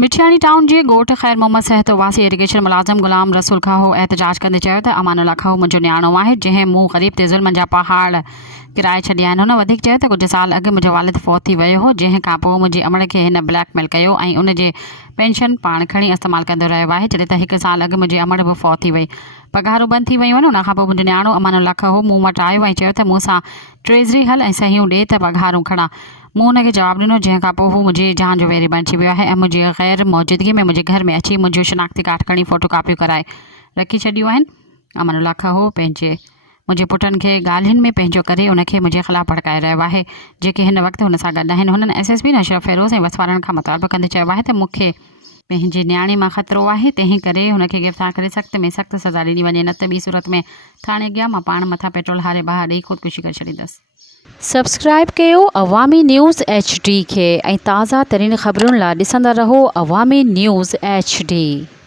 मिठियाणी टाउन जे ॻोठ ख़ैर मोहम्मद सहत वासी इरीगेशन मुलाज़िम गुलाम रसूल खाहो एहतजाज कंदे चयो त अमानुल्ला खाहो मुंहिंजो न्याणो आहे जंहिं मूं ग़रीब ते ज़ुल्मनि जा पहाड़ किराए छॾिया आहिनि। हुन वधीक चयो त कुझु साल अॻु मुंहिंजो वालिद फ़ौत थी वियो हो, जंहिं खां पोइ मुंहिंजी अमड़ खे हिन ब्लैकमेल कयो ऐं उन जे पेंशन पाण खणी इस्तेमालु कंदो रहियो आहे। जॾहिं त 1 साल अॻु मुंहिंजी अमड़ बि फ़ौत थी वई, पघारूं बंदि थी वियूं आहिनि। उनखां पोइ मुंहिंजो न्याणो अमानुल्ला खाहो मूं वटि आयो ऐं चयो त मूंसां ट्रेज़री हल ऐं सहियूं ॾे त पघारूं खणा। मूं हुनखे जवाबु ॾिनो, जंहिं खां पोइ हू मुंहिंजी जान जो वेरी बणिजी वियो आहे ऐं मुंहिंजी ग़ैर मौजूदगी में मुंहिंजे घर में अची मुंहिंजूं शिनाख्ती कार्ड खणी फ़ोटो कापियूं कराए रखी छॾियूं आहिनि। अमानुल्ला खाहो मुंहिंजे पुटनि खे ॻाल्हियुनि में पंहिंजो करे उनखे मुंहिंजे ख़िलाफ़ु भड़काए रहियो आहे, जेके हिन वक़्तु हुन सां गॾु आहिनि। हुननि SSP अशरफ फेरोज़ ऐं वसवारनि खां मुतालबो कंदे चयो आहे त मूंखे पंहिंजी न्याणी मां ख़तरो आहे, तंहिं करे हुनखे गिरफ़्तार करे सख़्त में सख़्त सज़ा ॾिनी वञे, न त ॿी सूरत में थाणे अॻियां मां पाण मथां पेट्रोल हारे बाहि ॾेई ख़ुदकुशी करे छॾींदसि। सब्सक्राइब कयो अवामी न्यूज़ HD खे ऐं ताज़ा तरीन ख़बरुनि लाइ ॾिसंदा रहो अवामी न्यूज़ HD।